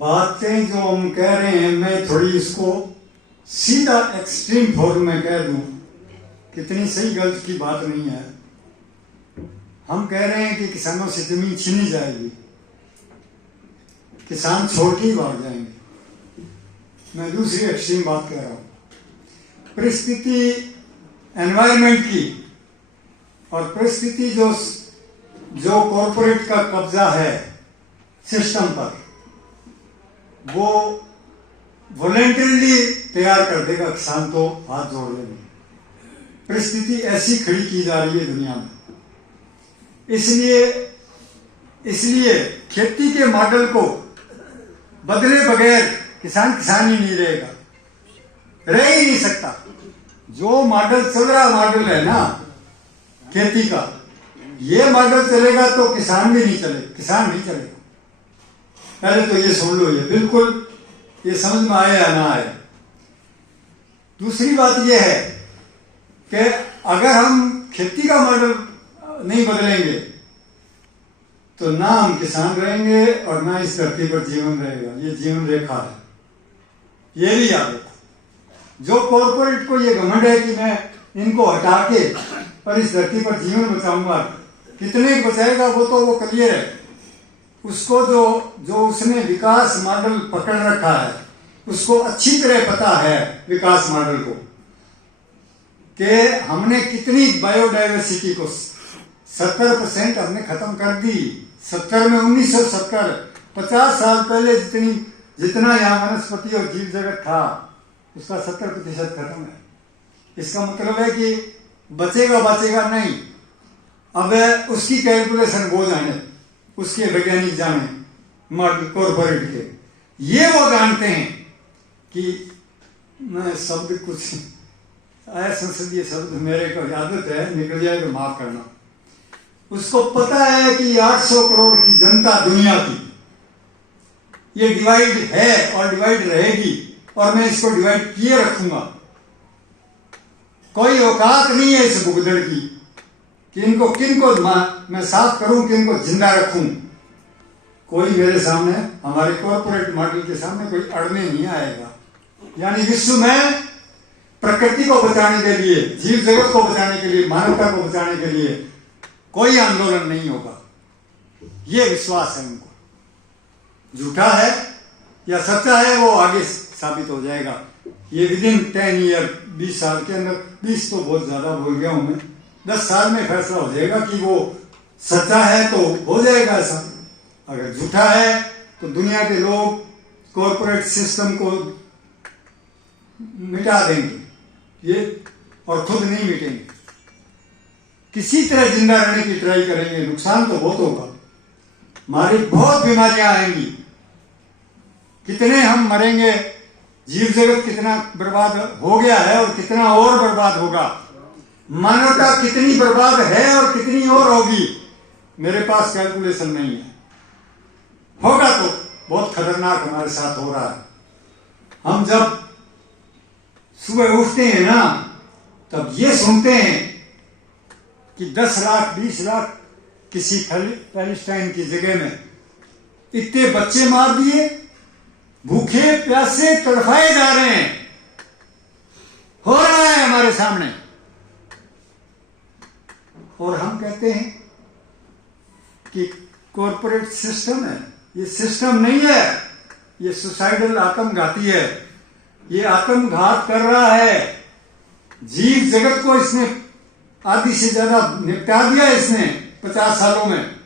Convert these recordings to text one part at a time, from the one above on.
बातें जो हम कह रहे हैं, मैं थोड़ी इसको सीधा एक्सट्रीम फॉर्म में कह दूं, कितनी सही गलत की बात नहीं है। हम कह रहे हैं कि किसानों से जमीन छीनी जाएगी, किसान छोड़ के ही भाग जाएंगे। मैं दूसरी एक्सट्रीम बात कह रहा हूं। परिस्थिति एनवायरनमेंट की और परिस्थिति जो कॉरपोरेट का कब्जा है सिस्टम पर, वो वॉलेंटरली तैयार कर देगा किसान को हाथ जोड़ देंगे। परिस्थिति ऐसी खड़ी की जा रही है दुनिया में। इसलिए खेती के मॉडल को बदले बगैर किसान ही नहीं रहेगा, रह ही नहीं सकता। जो मॉडल चल रहा मॉडल है ना खेती का, ये मॉडल चलेगा तो किसान नहीं चलेगा। पहले तो ये सुन लो, ये बिल्कुल ये समझ में आए या ना आए। दूसरी बात ये है कि अगर हम खेती का मॉडल नहीं बदलेंगे तो ना हम किसान रहेंगे और ना इस धरती पर जीवन रहेगा। ये जीवन रेखा है, ये भी याद रखो। जो कॉर्पोरेट को ये घमंड है कि मैं इनको हटा के और इस धरती पर जीवन बचाऊंगा, कितने बचाएगा वो क्लियर है। उसको जो उसने विकास मॉडल पकड़ रखा है, उसको अच्छी तरह पता है विकास मॉडल को, कि हमने कितनी बायोडाइवर्सिटी को 70% हमने खत्म कर दी। 70 में 1970 50 साल पहले जितना यहाँ वनस्पति और जीव जगत था, उसका 70% खत्म है। इसका मतलब है कि बचेगा नहीं। अब उसकी कैलकुलेशन वो जाने, उसके वैज्ञानिक जाने, मॉडल कॉर्पोरेट के, ये वो जानते हैं कि मैं शब्द कुछ संसदीय शब्द मेरे को आदत है, निकल जाए तो माफ करना। उसको पता है कि 800 करोड़ की जनता दुनिया की, ये डिवाइड है और डिवाइड रहेगी, और मैं इसको डिवाइड किए रखूंगा। कोई औकात नहीं है इस भुगदड़ की कि किनको मैं साफ करूं, किनको जिंदा रखूं। कोई मेरे सामने, हमारे कॉर्पोरेट मॉडल के सामने कोई अड़ने नहीं आएगा। यानी विश्व में प्रकृति को बचाने के लिए, जीव जगत को बचाने के लिए, मानवता को बचाने के लिए कोई आंदोलन नहीं होगा। ये विश्वास है उनको। झूठा है या सच्चा है वो आगे साबित हो जाएगा। ये विदिन 10 ईयर, 20 साल के अंदर, 20 तो बहुत ज्यादा बोल गया हूं मैं, 10 साल में फैसला हो जाएगा कि वो सच्चा है तो हो जाएगा ऐसा। अगर झूठा है तो दुनिया के लोग कॉर्पोरेट सिस्टम को मिटा देंगे ये, और खुद नहीं मिटेंगे, किसी तरह जिंदा रहने की ट्राई करेंगे। नुकसान तो बहुत होगा, हमारी बहुत बीमारियां आएंगी, कितने हम मरेंगे, जीव जगत कितना बर्बाद हो गया है और कितना और बर्बाद होगा, मानवता कितनी बर्बाद है और कितनी और होगी, मेरे पास कैलकुलेशन नहीं है। होगा तो बहुत खतरनाक हमारे साथ हो रहा है। हम जब सुबह उठते हैं ना, तब ये सुनते हैं कि 10 लाख 20 लाख किसी पैलेस्टाइन की जगह में इतने बच्चे मार दिए, भूखे प्यासे तड़फाए जा रहे हैं, हो रहा है हमारे सामने। और हम कहते हैं कि कॉर्पोरेट सिस्टम है। ये सिस्टम नहीं है, ये सुसाइडल आत्मघाती है। ये आत्मघात कर रहा है, जीव जगत को इसने आधी से ज्यादा निपटा दिया इसने 50 सालों में,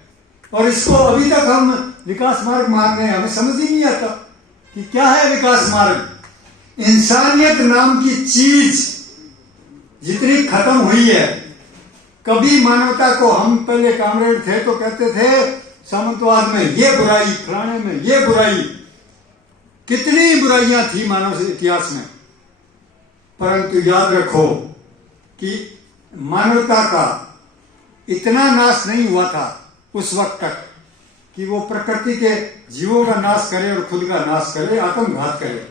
और इसको अभी तक हम विकास मार्ग मार रहे हैं। हमें समझ ही नहीं आता कि क्या है विकास मार्ग। इंसानियत नाम की चीज जितनी खत्म हुई है, कभी मानवता को, हम पहले कामरेड थे तो कहते थे सामंतवाद में ये बुराई, फलाने में ये बुराई, कितनी बुराइयां थी मानव इतिहास में। परंतु याद रखो कि मानवता का इतना नाश नहीं हुआ था उस वक्त तक कि वो प्रकृति के जीवों का नाश करे और खुद का नाश करे, आत्मघात करे।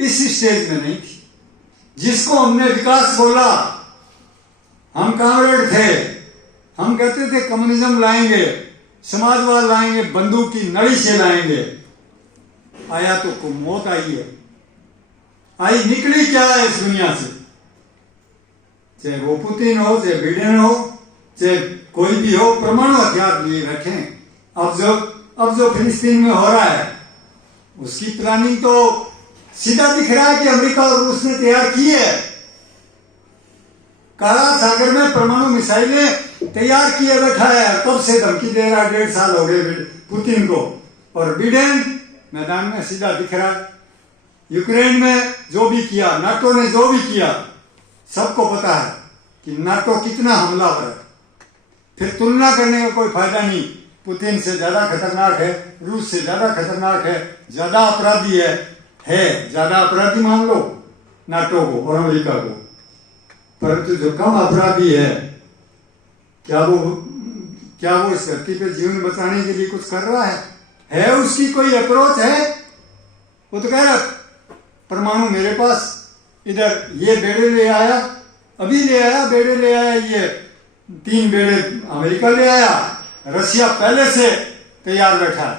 इस स्टेज में नहीं थी जिसको हमने विकास बोला। हम कामरेड थे, हम कहते थे कम्युनिज्म लाएंगे, समाजवाद लाएंगे, बंदूक की नली से लाएंगे। आया तो मौत आई है, आई निकली क्या है इस दुनिया से, चाहे वो पुतिन हो, चाहे बिडेन हो, चाहे कोई भी हो, परमाणु हथियार लिए रखें। अब जो फिलिस्तीन में हो रहा है उसकी प्लानिंग तो सीधा दिख रहा है कि अमेरिका और रूस ने तैयार की है। काला सागर में परमाणु मिसाइलें तैयार किए बैठा है, कब से धमकी दे रहा है, 1.5 साल हो गए पुतिन को। और बिडेन मैदान में सीधा दिख रहा है। यूक्रेन में जो भी किया, नाटो ने जो भी किया, सबको पता है कि नाटो कितना हमलावर है। फिर तुलना करने का कोई फायदा नहीं। पुतिन से ज्यादा खतरनाक है, रूस से ज्यादा खतरनाक है, ज्यादा अपराधी है ज्यादा अपराधी मान लो नाटो को और अमेरिका को। परंतु जो कम अपराधी है, क्या वो इस धरती पे जीवन बचाने के लिए कुछ कर रहा है? उसकी कोई अप्रोच है? वो तो कह रहा परमाणु मेरे पास, इधर ये बेड़े ले आया, अभी ले आया, बेड़े ले आया, ये 3 बेड़े अमेरिका ले आया, रशिया पहले से तैयार बैठा है,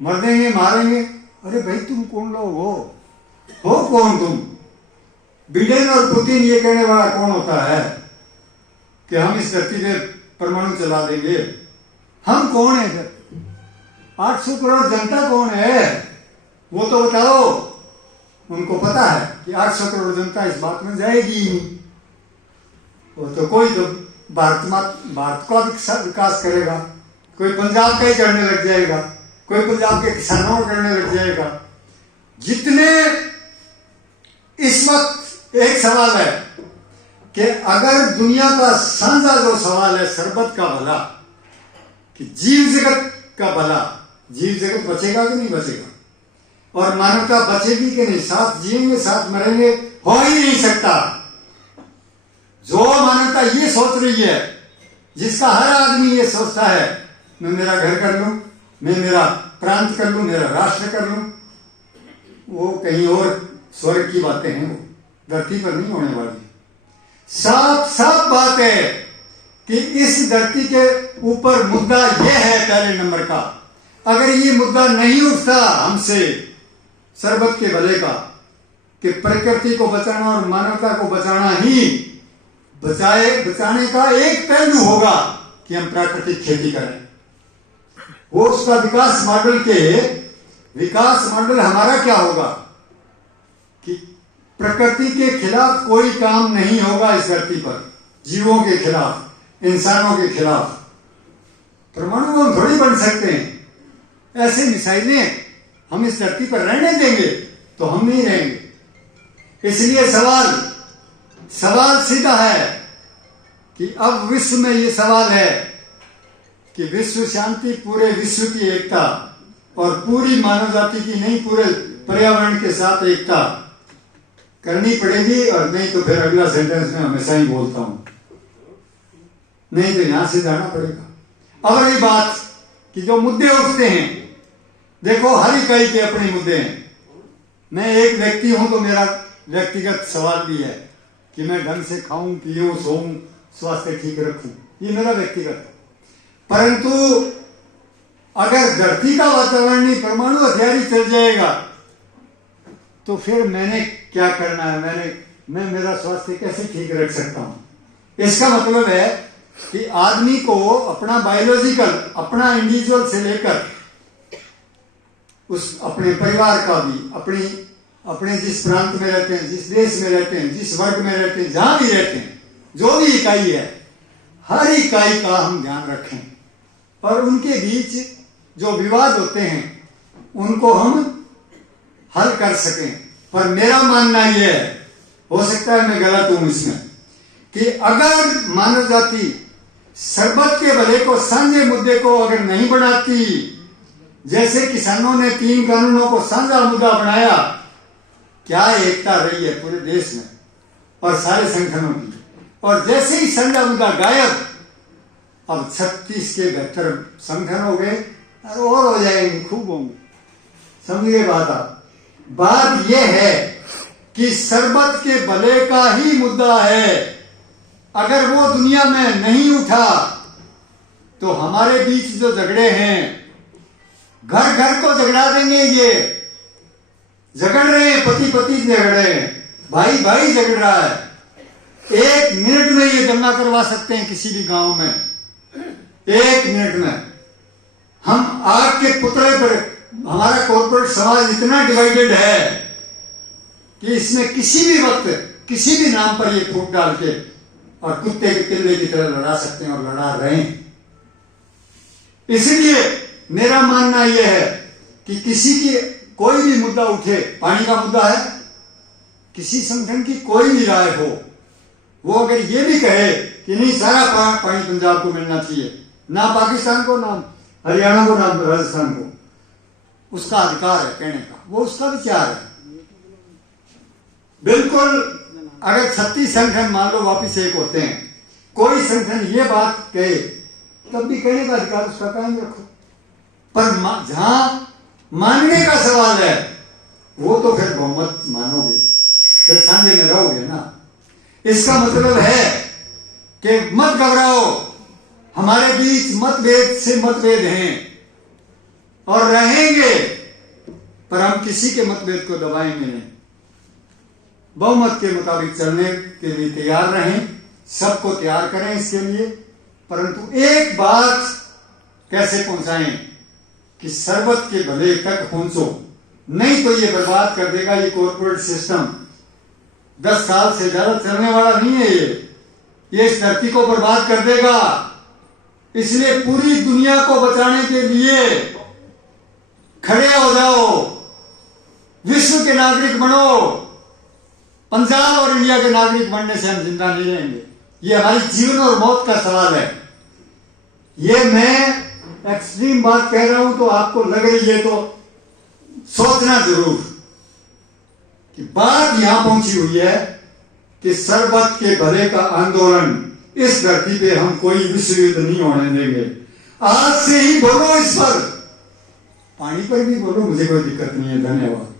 मर देंगे, मारेंगे। अरे भाई तुम कौन लोग हो कौन तुम? बिडेन और पुतिन ये कहने वाला कौन होता है कि हम इस धरती पे परमाणु चला देंगे? हम कौन है? 800 करोड़ जनता कौन है वो तो बताओ। उनको पता है कि 800 करोड़ जनता इस बात में जाएगी ही नहीं। वो तो कोई तो भारत का विकास करेगा, कोई पंजाब का ही करने लग जाएगा, कोई पंजाब के किसानों को करने लग जाएगा। जितने इस वक्त एक सवाल है कि अगर दुनिया का साझा जो सवाल है सरबत का भला, कि जीव जगत का भला, जीव जगत बचेगा कि नहीं बचेगा, और मानवता बचेगी कि नहीं, साथ जिएंगे साथ मरेंगे, हो ही नहीं सकता। जो मानवता ये सोच रही है, जिसका हर आदमी ये सोचता है मैं मेरा घर कर लूं, मैं मेरा प्रांत कर लूं, मेरा राष्ट्र कर लूं, वो कहीं और स्वर्ग की बातें हैं, वो धरती पर नहीं होने वाली। साफ बात है कि इस धरती के ऊपर मुद्दा यह है पहले नंबर का, अगर ये मुद्दा नहीं उठता हमसे सरबत के भले का, कि प्रकृति को बचाना और मानवता को बचाना ही बचाने का एक पहलू होगा कि हम प्राकृतिक खेती करें। वो उसका विकास मॉडल हमारा क्या होगा कि प्रकृति के खिलाफ कोई काम नहीं होगा इस धरती पर, जीवों के खिलाफ, इंसानों के खिलाफ। परमाणु हम थोड़ी बन सकते हैं। ऐसे मिसाइलें हम इस धरती पर रहने देंगे तो हम नहीं रहेंगे। इसलिए सवाल सीधा है कि अब विश्व में ये सवाल है कि विश्व शांति, पूरे विश्व की एकता और पूरी मानव जाति की नहीं, पूरे पर्यावरण के साथ एकता करनी पड़ेगी। और नहीं तो फिर अगला सेंटेंस में हमेशा ही बोलता हूं, नहीं तो यहां से जाना पड़ेगा। अब रही बात कि जो मुद्दे उठते हैं, देखो हर इकाई के अपने मुद्दे हैं। मैं एक व्यक्ति हूं तो मेरा व्यक्तिगत सवाल भी है कि मैं ढंग से खाऊं, पीऊं, सोऊं, स्वास्थ्य ठीक रखूं, ये मेरा व्यक्तिगत। परंतु अगर धरती का वातावरण नहीं, परमाणु हथियार ही चल जाएगा तो फिर मैंने क्या करना है? मैं मेरा स्वास्थ्य कैसे ठीक रख सकता हूं? इसका मतलब है कि आदमी को अपना बायोलॉजिकल, अपना इंडिविजुअल से लेकर उस अपने परिवार का भी, अपने जिस प्रांत में रहते हैं, जिस देश में रहते हैं, जिस वर्ग में रहते हैं, जहां भी रहते हैं, जो भी इकाई है, हर इकाई का हम ध्यान रखें और उनके बीच जो विवाद होते हैं उनको हम हल कर सकें। पर मेरा मानना यह है, हो सकता है मैं गलत हूं इसमें, कि अगर मानव जाति सरबत के भले को, साझे मुद्दे को अगर नहीं बढ़ाती, जैसे किसानों ने 3 कानूनों को साझा मुद्दा बनाया, क्या एकता रही है पूरे देश में और सारे संगठनों की। और जैसे ही साझा मुद्दा गायब, अब 36 के 72 संगठन हो गए और हो जाएंगे, खूब होंगे। समझिए बात यह है कि सरबत के भले का ही मुद्दा है। अगर वो दुनिया में नहीं उठा तो हमारे बीच जो झगड़े हैं घर घर को झगड़ा देंगे, ये झगड़ रहे हैं, पति पति झगड़ रहे हैं, भाई भाई झगड़ रहा है। 1 मिनट में ये दंगा करवा सकते हैं किसी भी गांव में, 1 मिनट में। हम आग के पुतले पर, हमारा कॉर्पोरेट समाज इतना डिवाइडेड है कि इसमें किसी भी वक्त किसी भी नाम पर ये फूट डाल के और कुत्ते के पिल्ले की तरह लड़ा सकते हैं और लड़ा रहे हैं। इसलिए मेरा मानना यह है कि किसी की कोई भी मुद्दा उठे, पानी का मुद्दा है, किसी संगठन की कोई भी राय हो, वो अगर ये भी कहे कि नहीं सारा पानी पंजाब को मिलना चाहिए, ना पाकिस्तान को, ना हरियाणा को, ना राजस्थान को, उसका अधिकार है कहने का, वो उसका विचार है। बिल्कुल अगर 36 संगठन मान लो वापिस एक होते हैं, कोई संगठन ये बात कहे तब भी कहने का अधिकार उसका कायम रखो। पर जहां मानने का सवाल है वो तो फिर बहुमत मानोगे, फिर सांझे में रहोगे ना। इसका मतलब है कि मत घबराओ, हमारे बीच मतभेद से मतभेद हैं और रहेंगे, पर हम किसी के मतभेद को दबाएंगे नहीं। बहुमत के मुताबिक चलने के लिए तैयार रहें, सबको तैयार करें इसके लिए। परंतु एक बात कैसे पहुंचाएं कि सरबत के भले तक पहुंचो, नहीं तो ये बर्बाद कर देगा। ये कॉर्पोरेट सिस्टम 10 साल से ज्यादा चलने वाला नहीं है, ये इस धरती को बर्बाद कर देगा। इसलिए पूरी दुनिया को बचाने के लिए खड़े हो जाओ, विश्व के नागरिक बनो। पंजाब और इंडिया के नागरिक बनने से हम जिंदा नहीं रहेंगे, ये हमारी जीवन और मौत का सवाल है। ये मैं एक्सट्रीम बात कह रहा हूं तो आपको लग रही है तो सोचना जरूर कि बात यहां पहुंची हुई है कि सरबत के भले का आंदोलन, इस धरती पे हम कोई विश्व युद्ध नहीं होने देंगे। आज से ही बोलो इस पर, पानी पर भी बोलो, मुझे कोई दिक्कत नहीं है। धन्यवाद।